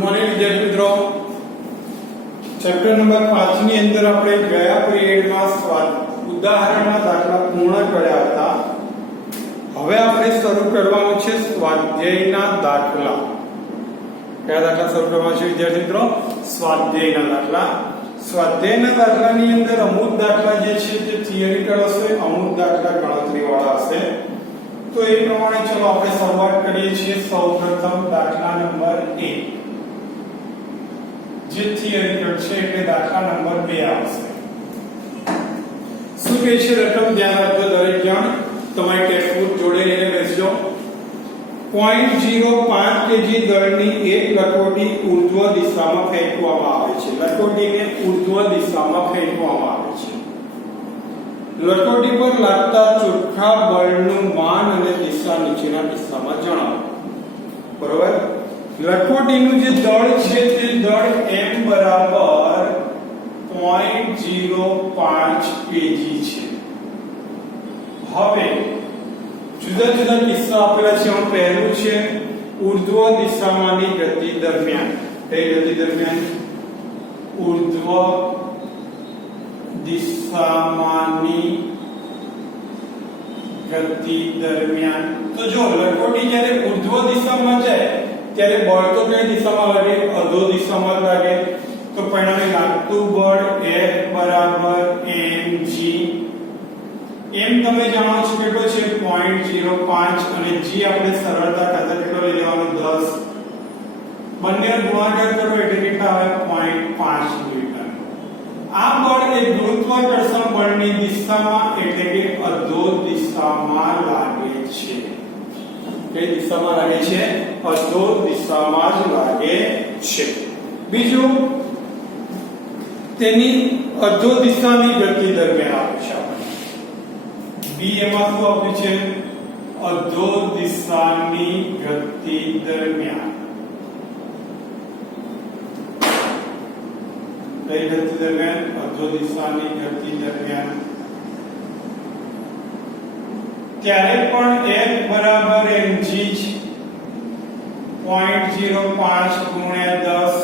Morning વિદ્યાર્થી મિત્રો, chapter number 5 ની અંદર આપણે ગયા પીરિયડમાં ઉદાહરણના દાખલા પૂર્ણ કર્યા હતા. હવે આપણે શરૂ કરવાનું છે સ્વાધ્યાયના દાખલા. કયા દાખલા શરૂ કરવાના છે વિદ્યાર્થી મિત્રો? સ્વાધ્યાયના દાખલા. સ્વાધ્યાયના દાખલાની અંદર અમુક દાખલા જે છે તે થિયરિકલ હશે, અમુક દાખલા ગણતરીવાળા હશે. તો એ પ્રમાણે ચલો આપણે શરૂઆત કરીએ છીએ. સૌપ્રથમ દાખલા નંબર 1 જે થિયરિકલ છે એટલે દાખલા નંબર 2 આવશે. શું કહે છે રકમ ધ્યાન રાખજો દરેક જણ. તમારી ટેક્સ્ટબુક જોડે લઈને બેસજો. 0.05 kg દળની એક લકોટી ઉર્ધ્વ દિશામાં ફેંકવામાં આવે છે. લકોટીને ઉર્ધ્વ દિશામાં ફેંકવામાં આવે છે. લકોટી પર લાગતા ચોખ્ખા બળનું માન અને દિશા નીચેના કિસ્સામાં જણાવો. બરોબર? લકોટીનું જે દળ છે તે દળ m બરાબર 0.05 kg છે. હવે જુદા જુદા કિસ્સા આપેલા છે. પહેલું છે ઉર્ધ્વ દિશામાંની ગતિ દરમિયાન. કઈ ગતિ દરમિયાન? ઉર્ધ્વ દિશામાંની ગતિ દરમિયાન. તો જો લકોટી જ્યારે ઉર્ધ્વ દિશામાં જાય ત્યારે બળ તો કઈ દિશામાં લાગે? અધો દિશામાં લાગે. તો પરિણામે લાગતું બળ F બરાબર mg. m તમે જાણો છો કેટલો છે? 0.05 અને g આપણે સરળતા ખાતર કેટલો લઈ લેવાનો? 10. બંને ગુણાકાર કરો એટલે કેટલા આવે? 0.5 ન્યૂટન. આ બળ એ ગુરુત્વાકર્ષણ બળની દિશામાં એટલે કે અધો દિશામાં લાગે છે. કઈ દિશામાં લાગે છે? અધો દિશામાં જ લાગે છે. બીજું તેની અધો દિશાની ગતિ દરમિયાન આપે છે. B એમાં શું આપ્યું છે? અધો દિશાની ગતિ દરમિયાન. કઈ ગતિ દરમિયાન? અધો દિશાની ગતિ દરમિયાન. ત્યારે પણ F બરાબર mg છે. 0.05 ગુણ્યા 10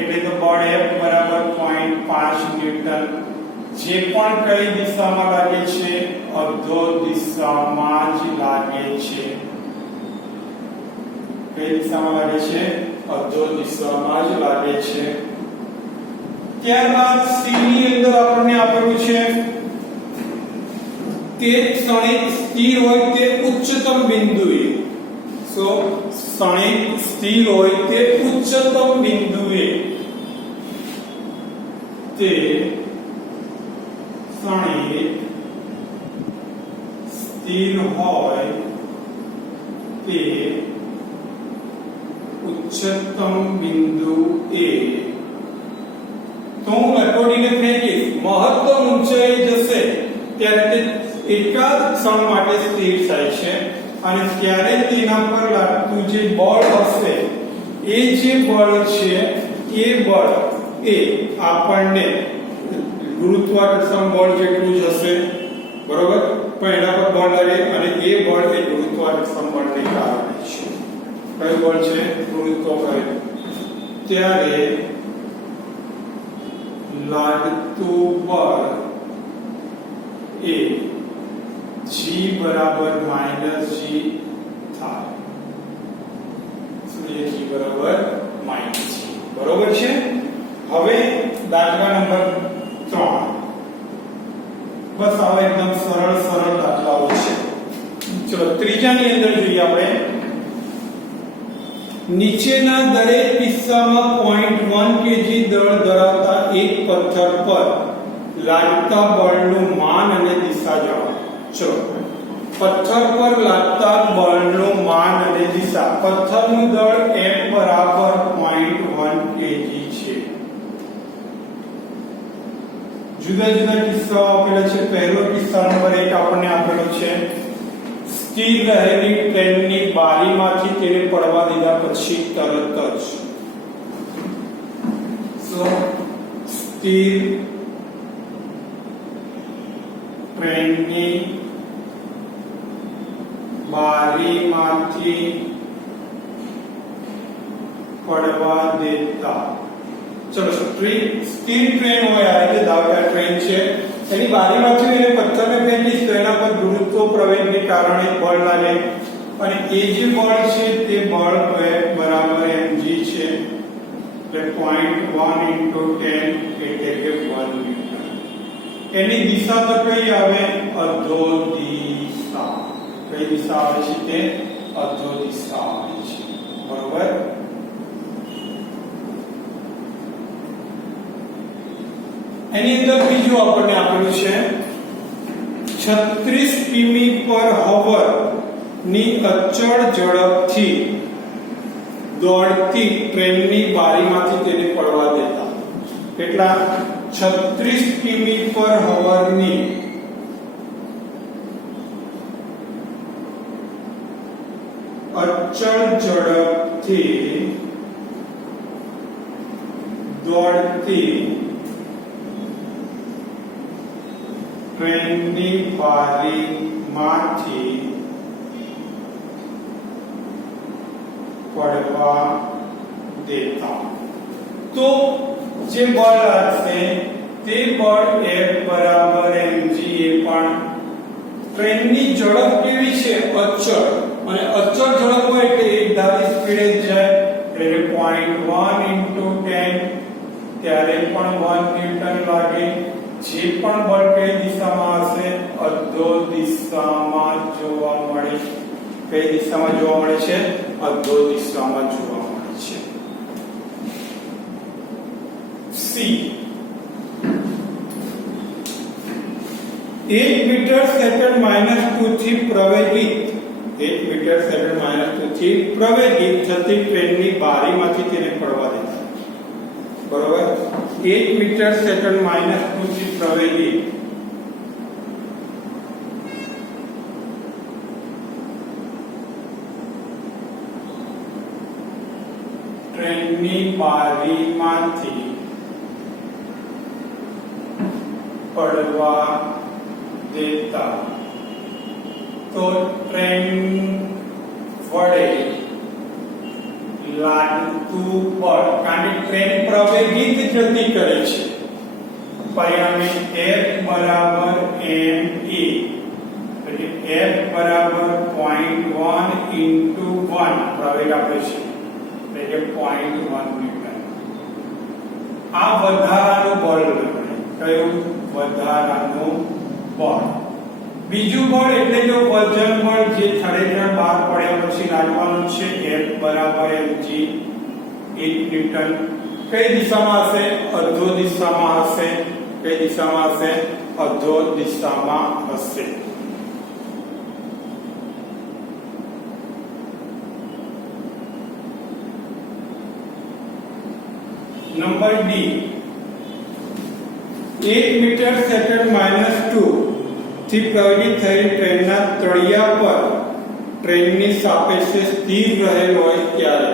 એટલે તો બળ F બરાબર 0.5 ન્યૂટન. જે પણ કઈ દિશામાં લાગે છે? અધો દિશામાં જ લાગે છે. કઈ દિશામાં લાગે છે? અધો દિશામાં જ લાગે છે. ત્યારબાદ C ની અંદર આપણને આપેલું છે તે ક્ષણિક સ્થિર હોય તે ઉચ્ચતમ બિંદુએ. સો ક્ષણિક સ્થિર હોય તે ઉચ્ચતમ બિંદુએ તે ક્ષણિક સ્થિર હોય તે ઉચ્ચતમ બિંદુએ. તો હું લકોટીને ફેંકીશ, મહત્તમ ઊંચાઈ જશે ત્યારે તે એકાદ ક્ષણ માટે સ્થિર થાય છે અને ત્યારે તેના પર લાગતું જે બળ હશે એ જે બળ છે એ બળ એ આપણને ગુરુત્વાકર્ષણ બળ જેટલું જ હશે. બરોબર? પણ એના પર બળ લાગે અને એ બળ એ ગુરુત્વાકર્ષણ બળને કારણે છે. કયું બળ છે? ગુરુત્વાકર્ષણ. ત્યારે લાગતું બળ એ g બરાબર -g થાય. શું? g બરાબર -g. બરોબર છે? હવે દાખલા નંબર 3. બસ હવે એકદમ સરળ દાખલાઓ છે. ચલો ત્રીજાની અંદર જોઈએ આપણે. નીચેના દરેક કિસ્સામાં 0.1 kg દળ ધરાવતા એક પથ્થર પર લાગતા બળનું માન અને દિશા જણાવો. ચલો પથ્થર પર લાગતા બળનું માન અને દિશા. પથ્થરનું દળ m બરાબર 0.1 kg છે. જુદા જુદા કિસ્સાઓ આપેલા છે. પહેલો કિસ્સા નંબર 1 આપણને આપેલો છે. સ્થિર રહેલી ટ્રેનની બારીમાંથી તેને પડવા દીધા પછી તરત જ. સ્થિર ટ્રેનની બારીમાંથી પડવા દેતા. ચલો સ્થિર ટ્રેન હોય આ રીતે ધારો કે આ ટ્રેન છે એની બારીમાંથી એને પથ્થરને ફેંકીશ તો એના પર ગુરુત્વ પ્રવેગને કારણે બળ લાગે અને એ જે બળ છે તે બળ બરાબર mg છે એટલે 0.1 into 10 એટલે કે 1 ન્યૂટન. એની દિશા તો કઈ આવે અધો દિશા. કઈ દિશા આવે છે તે અધો દિશા આવે છે. બરોબર. એની અંદર બીજું આપણને આપેલું છે 36 કિમી પર હવર ની અચળ ઝડપથી દોડતી ટ્રેનની બારીમાંથી તેને પડવા દેતા. કેટલા 36 કિમી પર હવર ની અચળ ઝડપથી દોડતી ટ્રેનની બારીમાંથી પડવા દેતા. તો જે બળ લાગશે તે બળ F બરાબર mg એ પણ ટ્રેનની ઝડપ કેવી છે અચળ અને અચળ ઝડપ હોય એટલે એક ધારી સ્પીડે જાય એટલે 0.1 into 10 ત્યારે પણ 1 ન્યૂટન લાગે. જે પણ બળ કઈ દિશામાં હશે અધો દિશામાં જોવા મળે. કઈ દિશામાં જોવા મળે છે અધો દિશામાં જોવા મળે છે. C 1 મીટર સેકન્ડ -2 થી પ્રવેગિત 1 મીટર સેકન્ડ -2 થી પ્રવેગિત થતી ટ્રેનની બારીમાંથી તેને પડવા દેતા. બરોબર. 1 મીટર સેકન્ડ -2 થી પ્રવેગિત ટ્રેનની બારીમાંથી પડવા દેતા. તો ટ્રેન વડે લાગતું બળ કારણ કે ટ્રેન પ્રવેગિત ગતિ કરે છે પરિણામે F બરાબર ma એટલે F બરાબર 0.1 into 1 પ્રવેગ આપે છે એટલે 0.1 ન્યૂટન. આ વધારાનું બળ લખાય. કયું વધારાનું બળ. બીજું બળ એટલે કે વજન બળ જે ખરેખર બહાર પડ્યા પછી લાગવાનું છે F બરાબર mg 1 ન્યૂટન. કઈ દિશામાં હશે અધો દિશામાં હશે. કઈ દિશામાં હશે અધો દિશામાં હશે. નંબર ડી 1 મીટર સેકન્ડ -2 થી પ્રવેગિત થયેલી ટ્રેનના તળિયા પર ટ્રેનની સાપેક્ષે સ્થિર રહેલ હોય ત્યારે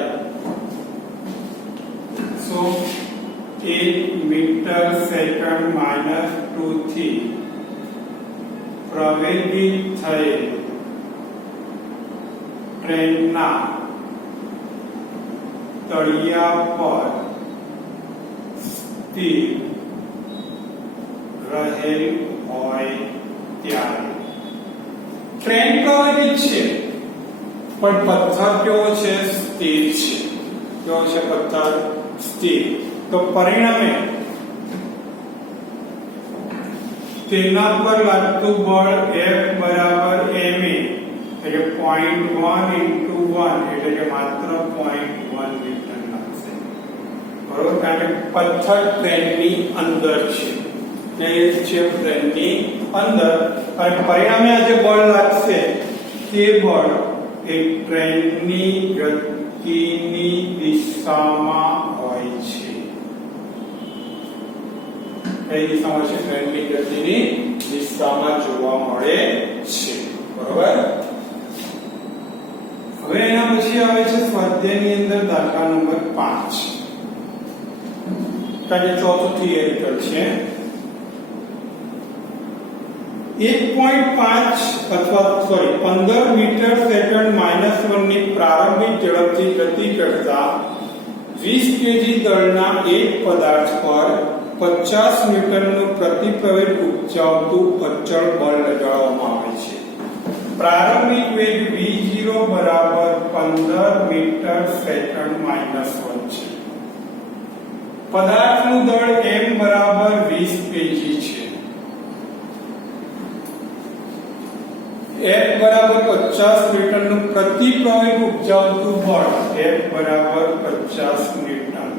1 મીટર સેકન્ડ -2 થી પ્રવેગિત થયેલ ટ્રેનના તળિયા પર સ્થિર રહેલ હોય ત્યારે ટ્રેન પ્રવેગિત છે પણ પથ્થર કેવો છે સ્થિર છે. કેવો છે પથ્થર સ્થિર. તો પરિણામે તેના પર લાગતું બળ F બરાબર ma એટલે 0.1 into 1 એટલે કે માત્ર 0.1 ન્યૂટન લાગશે. બરોબર. કારણ કે પથ્થર ટ્રેનની અંદર છે ને એ છે ટ્રેનની અંદર અને પરિણામે આ જે બળ લાગશે તે બળ એ ટ્રેનની ગતિની દિશામાં હોય છે. કઈ દિશામાં છે ટ્રેનની ગતિની દિશામાં જોવા મળે છે. બરોબર. હવે એના પછી આવે છે સ્વાધ્યાયની અંદર દાખલા નંબર 5 કારણ કે ચોથું થિયરિકલ છે. 1.5 અથવા 15 મીટર સેકન્ડ -1 ની પ્રારંભિક ઝડપથી ગતિ કરતા 20 કેજી દળના એક પદાર્થ પર 50 ન્યૂટનનું પ્રતિ પ્રવેગ ઉપજાવતું અચળ બળ લગાડવામાં આવે છે. પ્રારંભિક વેગ v0 બરાબર 15 મીટર સેકન્ડ -1 છે. પદાર્થનું દળ m બરાબર 20 કેજી છે. F બરાબર 50 ન્યૂટનનું પ્રતિ પ્રવેગ ઉપજાવતું બળ F બરાબર 50 ન્યૂટન.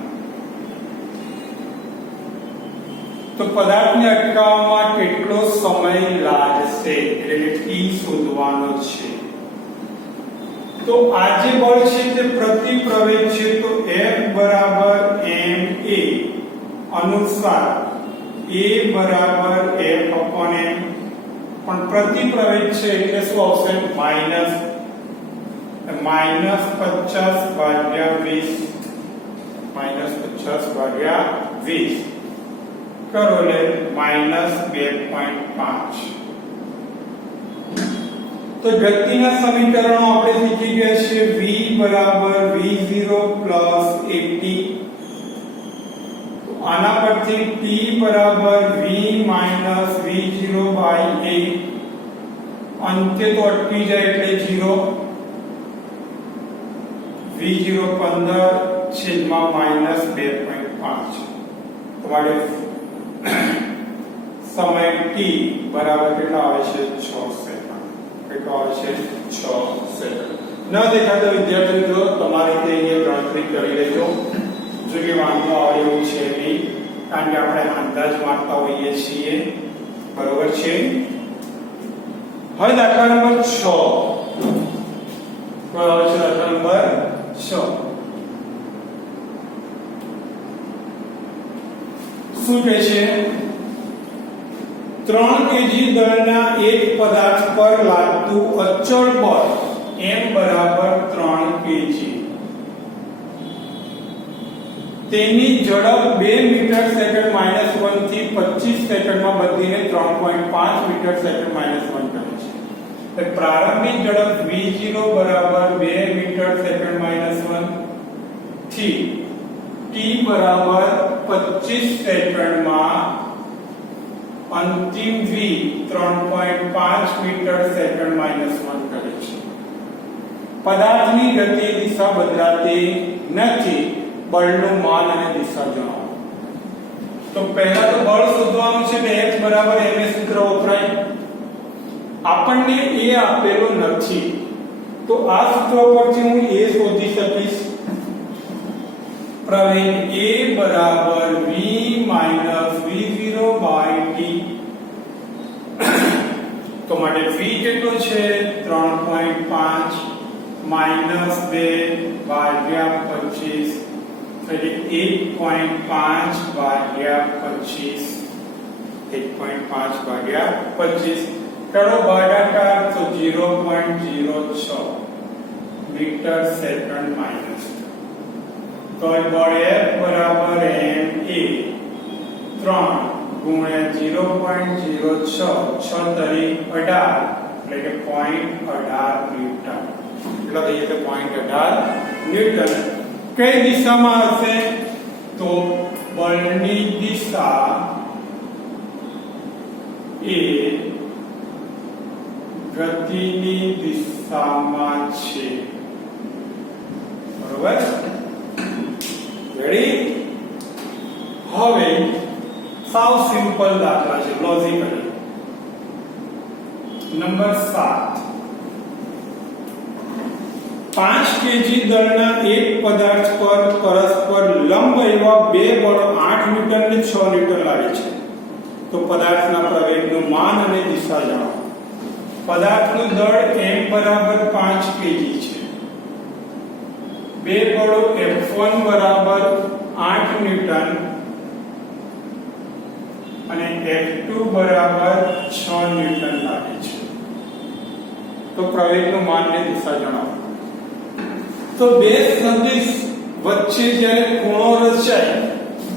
તો પદાર્થને અટકાવવામાં કેટલો સમય લાગશે એટલે t શોધવાનો છે. તો આ જે બળ છે તે પ્રતિ પ્રવેગ છે, તો F બરાબર ma અનુસાર a બરાબર F upon m, પણ પ્રતિ પ્રવેગ છે એટલે શું આવશે -50 ભાગ્યા 20 કરો એટલે -2.5. તો ગતિના સમીકરણો આપણે શીખી ગયા છે. v બરાબર v0 80. તો આના પરથી t બરાબર v v0 બાય a. અંતે તો અટકી જાય એટલે 0. v0 15 છેદમાં -2.5. તમારે સમય t બરાબર કેટલા આવે છે 6 સેકન્ડ. કેટલો આવે છે 6 સેકન્ડ. ન દેખાતો વિદ્યાર્થી મિત્રો તમારે તે અહીંયા ગણતરી કરી લેજો. જો કે વાંધો આવે એવું છે નહીં, કારણ કે આપણે અંદાજ મારતા હોઈએ છીએ. બરોબર છે. હવે દાખલા નંબર 6 કયો આવે છે? દાખલા નંબર 6 શું કહે છે? 3 કેજી દળના એક પદાર્થ પર લાગતું અચળ બળ m બરાબર 3 કેજી. તેની ઝડપ 2 મીટર સેકન્ડ -1 થી 25 સેકન્ડમાં બદલીને 3.5 મીટર સેકન્ડ -1 કરે છે. તો પ્રારંભિક ઝડપ v0 બરાબર 2 મીટર સેકન્ડ -1 થી t બરાબર 25 સેકન્ડમાં અંતિમ v 3.5 મીટર સેકન્ડ -1 કરે છે. પદાર્થની ગતિ દિશા બદલાતી નથી. બળનું માન અને દિશા જણાવો. તો પહેલા તો બળ શોધવાનું છે ને F બરાબર ma સૂત્ર વપરાય. આપણને a આપેલો નથી, તો આ સૂત્ર પરથી હું a શોધી શકીશ. પ્રવેગ a બરાબર v v0 બાય t. તો માટે v કેટલો છે 3.5 -2 ભાગ્યા 25 એટલે 1.5 ભાગ્યા 25. 1.5 ભાગ્યા 25 કરો ભાગાકાર તો 0.06 મીટર સેકન્ડ માઈનસ. તો બળ F બરાબર ma 3 ગુણ્યા 0.06 6 તરી 18 એટલે કે 0.18 ન્યૂટન. એટલે કહીએ કે 0.18 ન્યૂટન. કઈ દિશામાં હશે? તો બળની દિશા એ ગતિની દિશામાં છે. બરોબર? રેડી? હવે સાવ સિમ્પલ દાખલા છે, લોજિકલી. નંબર 7 5 કેજી દળના એક પદાર્થ પર પરસ્પર લંબ એવા બે બળો 8 ન્યૂટન અને 6 ન્યૂટન લાગે છે. તો પદાર્થના પ્રવેગનું માન અને દિશા જણાવો. પદાર્થનું દળ m બરાબર 5 કેજી છે. બે બળો F1 બરાબર 8 ન્યૂટન અને F2 બરાબર 6 ન્યૂટન લાગે છે. તો પ્રવેગનું માન અને દિશા જણાવો. તો બે સદિશ વચ્ચે જ્યારે ખૂણો રચાય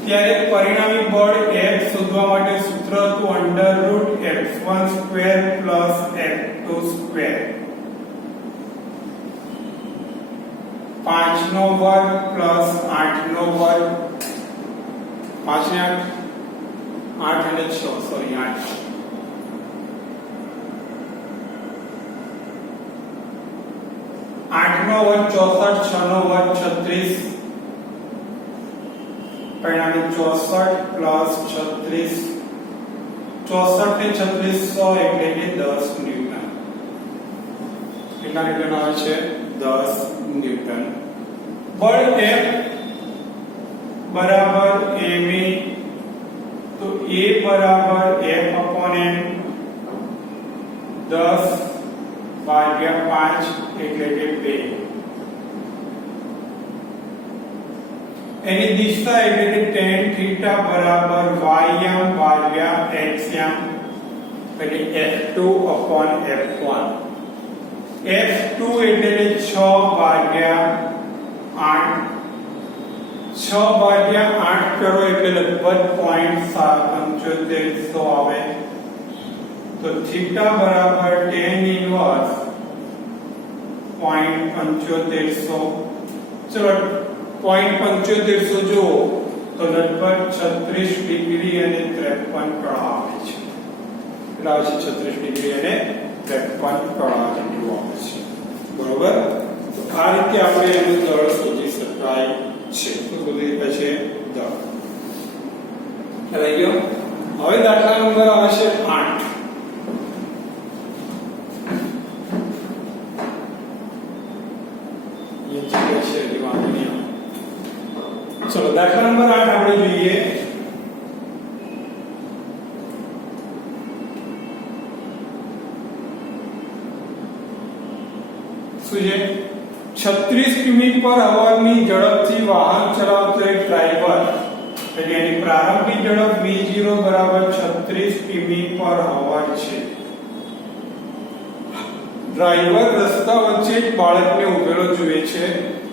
ત્યારે પરિણામી બળ F શોધવા માટે સૂત્ર હતું √f1² + f2². 5 નો વર્ગ પ્લસ 8 નો વર્ગ 5 ને 8 અને 6 સોરી 8 8 નો વર્ગ 64 6 નો વર્ગ 36 પરિણામે 64 પ્લસ 36 64 ને 36 100 એટલે કે 10 ન્યૂટન કેટલા ન્યૂટન આવે છે 10 ન્યૂટન બળ F બરાબર ma તો A બરાબર F upon m 10 ભાગ્યા 5 એટલે કે 2 એની દિશા એટલે કે tan θ બરાબર ym ભાગ્યા xm એટલે F2 upon F1 F2 એટલે 6 ભાગ્યા 8 6 ભાગ્યા 8 કરો એટલે લગભગ 0.75 આવે તો θ બરાબર tan ઇન્વર્સ 0.75 ચલો 0.75 જો તો લગભગ 36 ડિગ્રી અને 53 કળા આવે છે એટલે આવે છે 36 ડિગ્રી અને 53 કળા જેટલું આવે છે બરોબર તો આ રીતે આપણે એનું દળ શોધી શકાય છે તો શોધી શકાય છે દળ ખ્યાલ ગયો હવે દાખલા નંબર આવે છે 8 चलो दाखला नंबर 8 આપણે જોઈએ શું છે 36 કિમી પર અવરની ઝડપથી વાહન ચલાવતો એક ડ્રાઈવર એટલે એની પ્રારંભિક ઝડપ v0 બરાબર 36 કિમી પર અવર છે ડ્રાઈવર રસ્તા વચ્ચે એક બાળકને ઉભેલો જુએ છે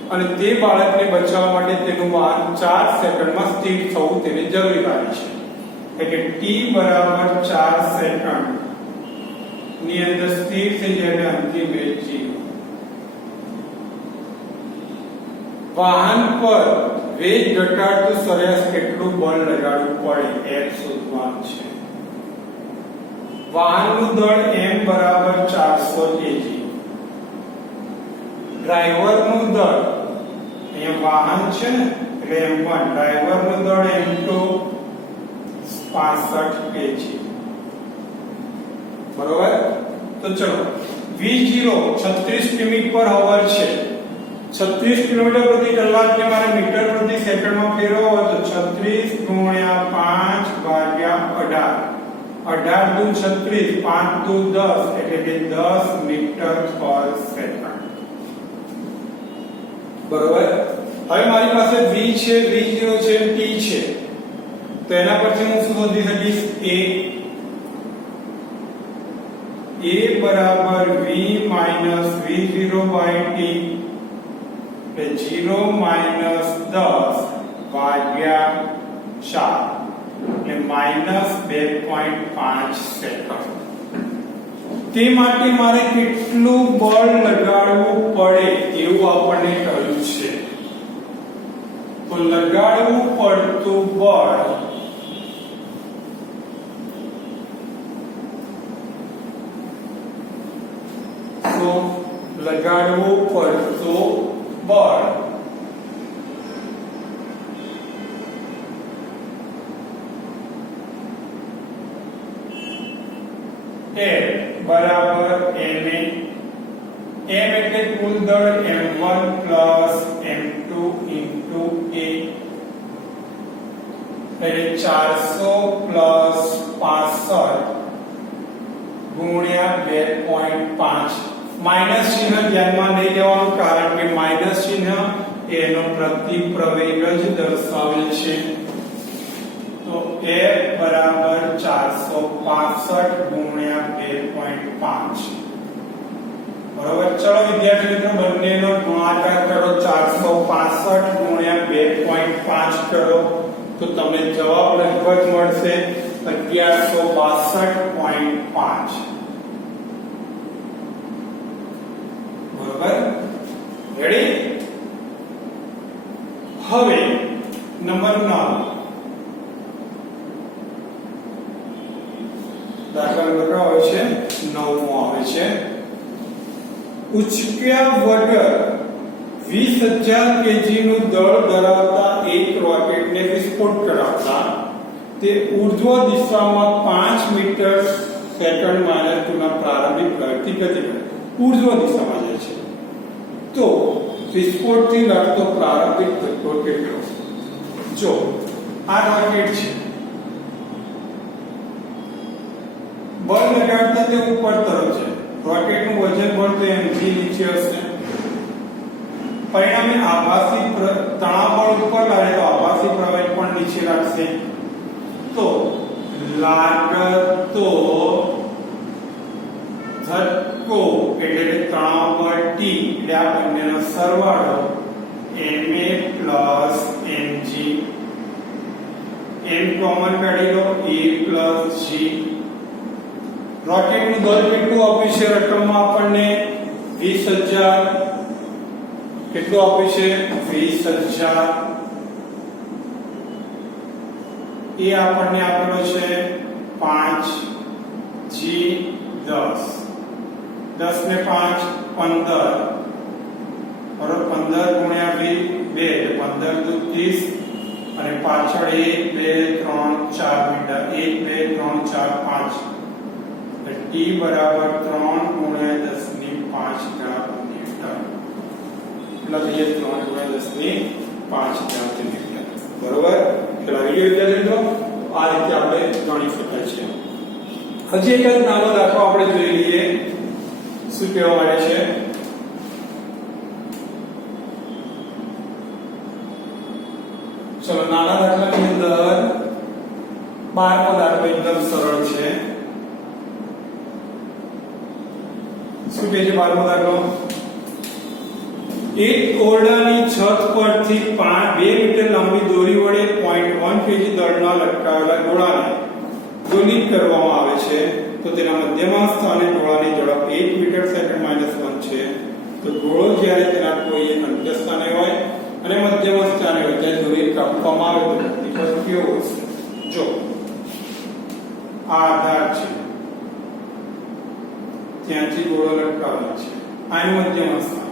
અને તે બાળકને બચાવવા માટે તેનું વાહન 4 સેકન્ડમાં સ્થિર થવું તેને જરૂરી લાગે છે એટલે t બરાબર 4 સેકન્ડ ની અંદર સ્થિર થઈ જાય અંતિમ વેગ 0 વાહન પર વેગ ઘટાડતું સરેરાશ કેટલું બળ લગાડવું પડે f શોધવાનું છે વાહનનું દળ m બરાબર 400 kg ડ્રાઈવરનું દળ અહીંયા વાહન છે ને એટલે m1 ડ્રાઈવરનું દળ m2 65 kg બરોબર તો ચલો v0 36 કિમી પર અવર છે 36 કિલોમીટર પ્રતિ કલાકને મારે મીટર પ્રતિ સેકન્ડમાં ફેરવવો હોય તો 36 ગુણ્યા 5 ભાગ્યા 18 દુ 36 5 દુ 10 એટલે કે 10 મીટર પર સેકન્ડ બરોબર હવે મારી પાસે v છે v0 છે t છે તો એના પરથી હું શું શોધી શકીશ a બરાબર v v0 t એટલે 0 10 ભાગ્યા 4 એટલે -2.5 સેકન્ડ તે માટે મારે કેટલું બળ લગાડવું પડે એવું આપણને કહ્યું છે તો લગાડવું પડતું બળ તો લગાડવું પડતું બળ એ બરાબર m એટલે કુલ દળ m1 m2 into a એટલે 400 65 ગુણ્યા 2.5 માઈનસ ચિહ્ન ધ્યાનમાં નહીં લેવાનું કારણ કે માઈનસ ચિહ્ન એનો પ્રતિપ્રવેગ જ દર્શાવે છે તો f બરાબર 465 ગુણ્યા 2.5 બરાબર ચલો વિદ્યાર્થી મિત્રો બંનેનો ગુણાકાર કરો 465 ગુણ્યા 2.5 કરો તો તમને જવાબ લગભગ મળશે 1162.5 બરાબર રેડી હવે નંબર 9 દાખલા નંબર આવે છે 9મો આવે છે ઉચક્યા વગર 20,000 કેજી નું દળ ધરાવતા એક રોકેટને વિસ્ફોટ કરાવતા તે ઉર્ધ્વ દિશામાં 5 મીટર સેકન્ડ -2 ના પ્રારંભિક પ્રગતિ ગતિ ઉર્ધ્વ દિશામાં જાય છે તો વિસ્ફોટથી લાગતો પ્રારંભિક ધક્કો કેટલો? જો આ રોકેટ છે, બળ લગાડતા તે ઉપર તરફ છે, રોકેટનું વજન બળ તો mg નીચે હશે, પરિણામે આભાસી તણાવ બળ ઉપર લાગે તો આભાસી પ્રવેગ પણ નીચે લાગશે, તો લાગતો ધક્કો એટલે કે તણાવ બળ T એટલે આ બંનેનો સરવાળો ma mg, m કોમન કાઢી લો, a g. રોકેટનું દળ કેટલું આપ્યું છે રકમમાં આપણને 20,000, કેટલું આપ્યું છે 20,000, એ આપણને આપેલો છે 5 g 10, 10 ને 5 15, બરોબર 15 ગુણ્યા 2 એટલે 15 દુ 30 અને પાછળ 1 2 3 4 મીટર, 1 2 3 4 5 T બરાબર 3 ગુણ્યા 10 ની 5 ઘાત મીટર, એટલે થઈ જાય 3 ગુણ્યા 10 ની 5 ઘાત મીટર, બરોબર. પેલા વિડિયો વિચારી લો, આ રીતે આપણે ગણી શકાય છે. હજી એક નાનો દાખલો આપણે જોઈ લઈએ શું કહેવા માંગે છે. ચલો નાના દાખલાની અંદર 12મો દાખલો એકદમ સરળ છે. શું કહે છે 12મો દાખલો? એક ઓરડાની છત પરથી 2 મીટર લાંબી દોરી વડે 0.1 kg દળના લટકાવેલા ગોળાને દોલિત કરવામાં આવે છે તો તેના મધ્યમાં સ્થાને ગોળાની ઝડપ 1 મીટર સેકન્ડ -1 છે. તો ગોળો જ્યારે તેના કોઈ એક અંત્ય સ્થાને હોય અને મધ્યમ સ્થાને હોય ત્યારે દોરી કાપવામાં આવે તો ગતિપથ કેવો હશે? જો આ આધાર છે, ત્યાંથી ગોળો લટકાવેલો છે, આનું મધ્યમ સ્થાન,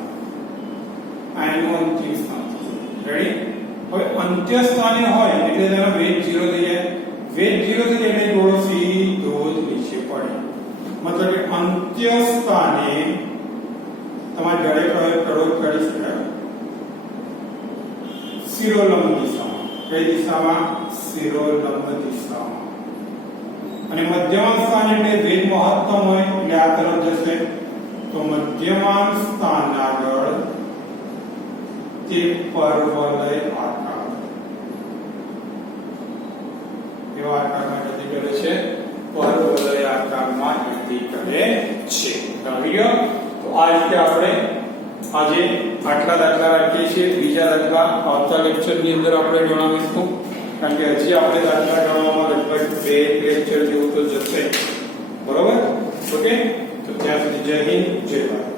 આનું અંતિમ સ્થાન. રેડી? હવે અંત્ય સ્થાને હોય એટલે તેનો વેગ 0 થઈ જાય, વેગ 0 થઈ જાય એટલે ગોળો સીધો જ નીચે પડે. મતલબ કે અંત્ય સ્થાને તમારે જડે પ્રયોગ કરવો કરી શકાય શિરોલંબ દિશામાં. કઈ દિશામાં? શિરોલંબ દિશામાં. અને મધ્યમાન સ્થાન એટલે વેગ મહત્તમ હોય એટલે આ તરફ જશે, તો મધ્યમાન સ્થાન આગળ તે પરવલય આકાર એવા આકારમાં ગતિ કરે છે, પરવલય આકારમાં ગતિ કરે છે. આવી ગયો? તો આ રીતે આપણે આજે આટલા દાખલા રાખીએ છીએ. બીજા દાખલા આવતા લેક્ચરની અંદર આપણે ગણાવીશું, કારણ કે હજી આપણે દાખલા ગણવામાં લગભગ 2 લેક્ચર જેવું તો જશે, બરોબર? ઓકે, તો ત્યાં સુધી જય હિન્દ, જય ભારત.